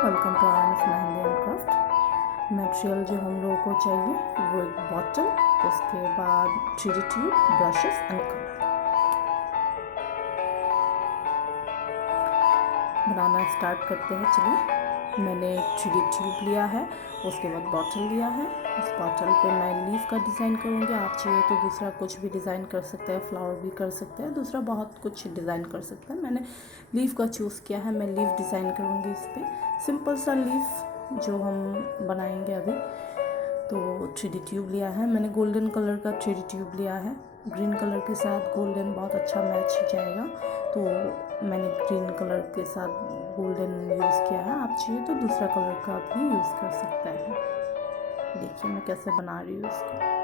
Welcome to our mehndi and craft. Material जो हम लोगों को चाहिए वो एक बॉटल, उसके बाद 3D tube, brushes and colour. Banana start करते हैं। चलिए, मैंने 3D ट्यूब लिया है, उसके बाद बॉटल लिया है। इस बॉटल पे मैं लीफ का डिज़ाइन करूँगी। आप चाहिए तो दूसरा कुछ भी डिज़ाइन कर सकते हैं, फ्लावर भी कर सकते हैं, दूसरा बहुत कुछ डिज़ाइन कर सकते हैं। मैंने लीफ का चूज़ किया है। मैं लीफ डिज़ाइन करूँगी इस पर, सिंपल सा लीफ जो हम बनाएंगे अभी। तो 3D ट्यूब लिया है मैंने, गोल्डन कलर का 3D ट्यूब लिया है। ग्रीन कलर के साथ गोल्डन बहुत अच्छा मैच जाएगा, तो मैंने ग्रीन कलर के साथ गोल्डन यूज़ किया है। आप चाहिए तो दूसरा कलर का भी यूज़ कर सकते हैं। देखिए मैं कैसे बना रही हूँ इसको।